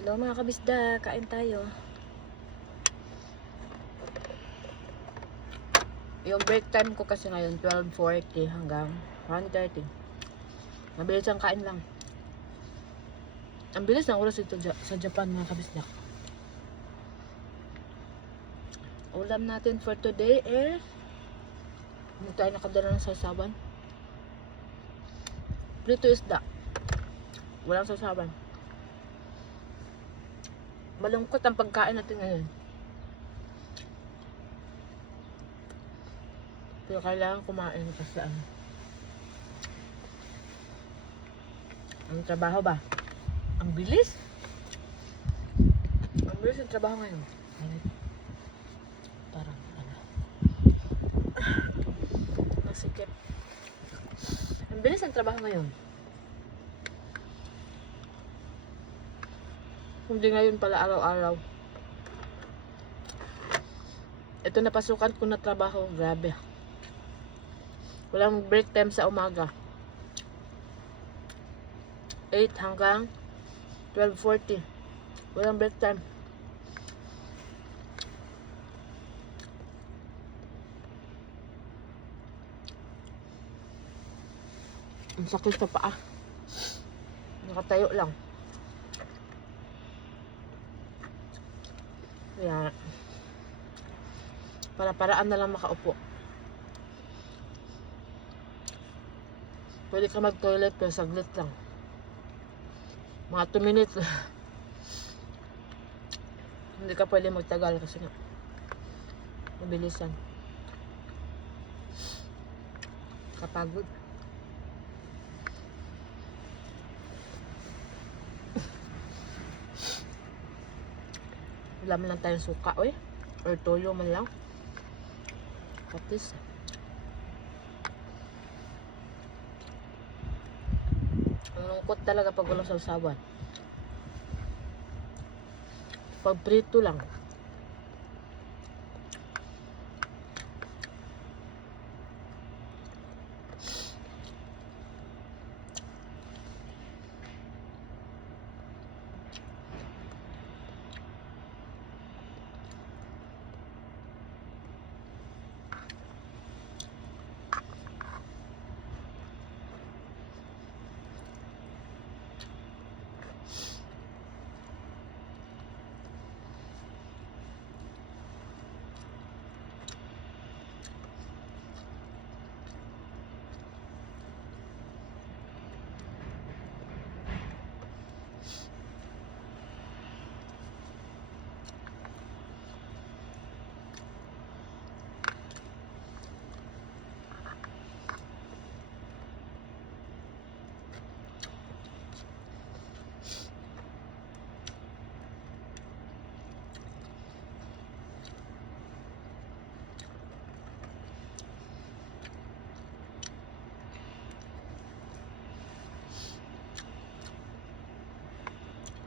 Hello mga kabisda, kain tayo. Yung break time ko kasi ngayon 12:40 hanggang 1:30. Mabilis ang kain lang. Ang bilis ng oras ito sa Japan mga kabisda. Ulam natin for today is hindi tayo nakadala ng sasawan. Prito isda. Walang sasawan. Malungkot ang pagkain natin ngayon. Pero kailangan kumain kasi ang trabaho ba? Ang bilis. Ang bilis ang trabaho ngayon. Parang masikip. Ang bilis ang trabaho ngayon. Hindi ngayon pala araw-araw. Ito na pasukan ko na trabaho. Grabe. Walang break time sa umaga. 8 hanggang 12:40. Walang break time. Ang sakit sa paa. Nakatayo lang. Kaya para-paraan na lang makaupo. Pwede ka mag-toilet pero saglit lang. Mga 2 minutes. Hindi ka pwede magtagal kasi nga mabilisan. Kapagod. Wala man lang tayong suka, oy. Or toyo man lang. Patis. Ang lungkot talaga pag walang sausawan. Pag prito lang.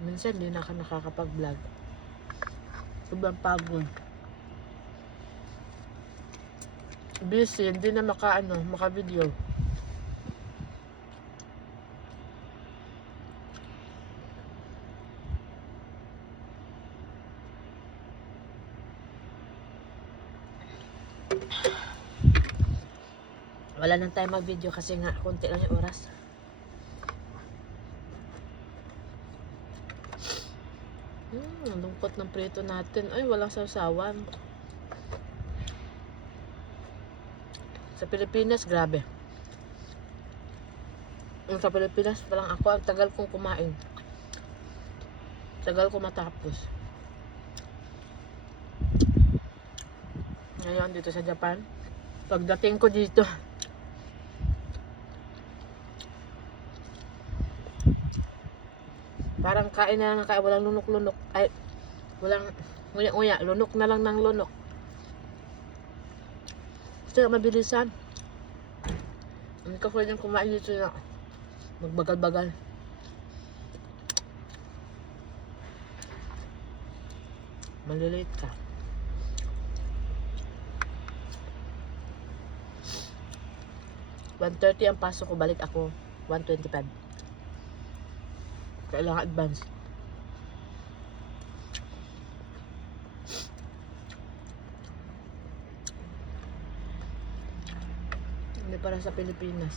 Minsan hindi na ako nakakapag-vlog. Sobrang pagod. Busy, hindi na maka-video. Wala nang time mag-video kasi nga konti lang yung oras. Ang lungkot ng prito natin. Ay, walang sausawan. Sa Pilipinas, grabe. Sa Pilipinas, parang ako, ang tagal kong kumain. Tagal ko matapos. Ngayon, dito sa Japan, pagdating ko dito, parang kain na lang kain, walang lunok-lunok. Ay, walang nguya-nguya. Lunok na lang ng lunok. Gusto na mabilisan. Hindi ka pwedeng kumain dito na magbagal-bagal. Malilate ka. 1:30 ang pasok ko, balik ako 1:25. Kailangan advance. para sa Pilipinas.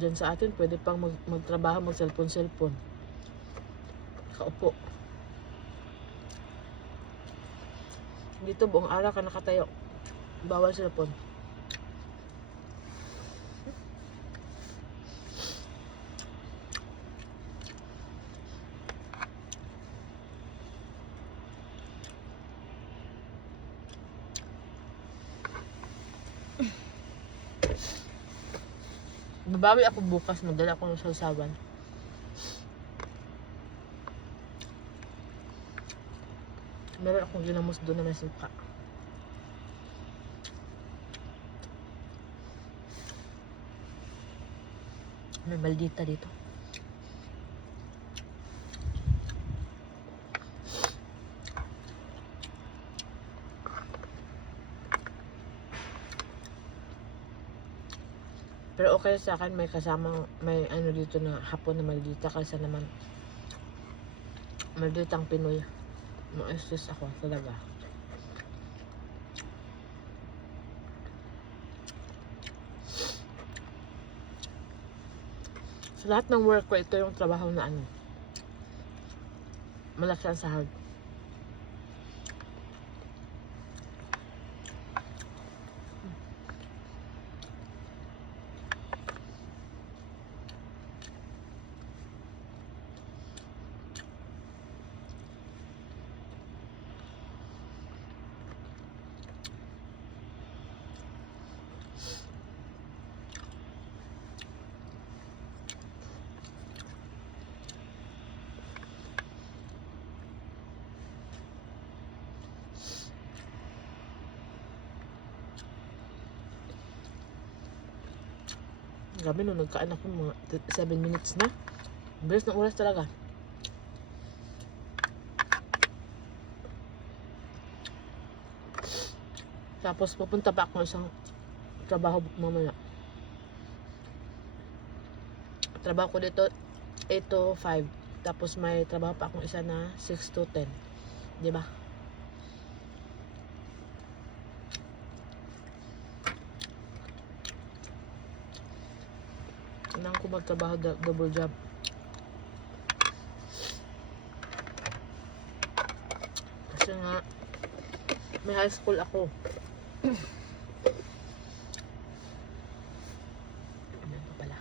Diyan sa atin, pwede pang magtrabaho, mag-cellphone. Kaupo. Dito, buong araw ka nakatayo. Bawal cellphone. Babawi ako bukas, madala ako ng sausawan. Meron akong ginamos doon na may suka. May maldita dito. Pero okay sa akin, may kasama, may ano dito na hapon na maldita kaysa naman malditang Pinoy. Ma-stress ako talaga. Sa lahat ng work ko, ito yung trabaho na ano, malaki ang sahod. Grabe nung nagkaan ako, mga 7 minutes na. Bilis ng oras talaga. Tapos pupunta pa ako isang trabaho mamaya. Trabaho ko dito 8 to 5. Tapos may trabaho pa akong isa na 6 to 10. Diba? Kailangan ko magtrabaho double job. Kasi nga may high school ako. Ano pa pala?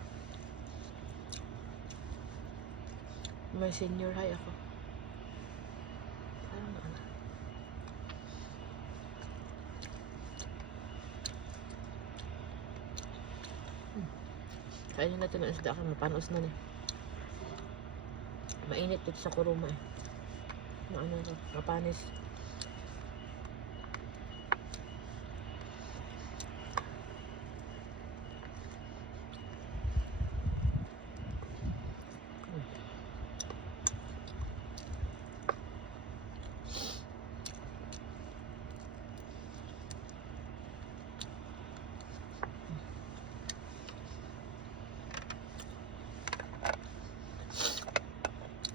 May senior high ako. Parang ano. Kainin natin ang isda kasi mapanos na eh. Mainit dito sa Kuruma eh. Maano ito, mapanis.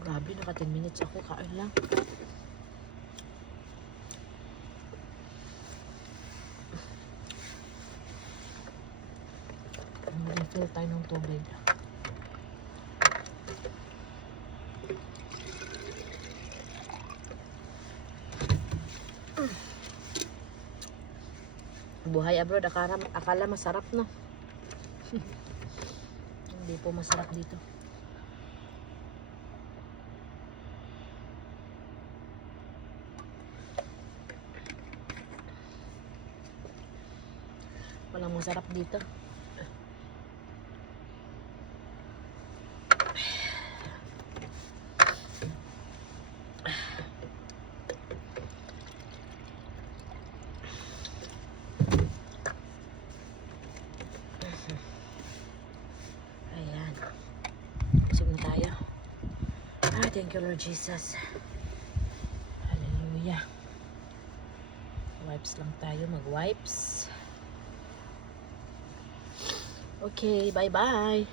Grabe, naka 10 minutes ako, kain lang. Refill tayo ng tubig. Buhay abroad, akala masarap no. Hindi po masarap dito. Walang masarap dito. Ayan. Busog na tayo. Thank you Lord Jesus. Hallelujah. Wipes lang tayo, mag-wipes. Okay, bye-bye.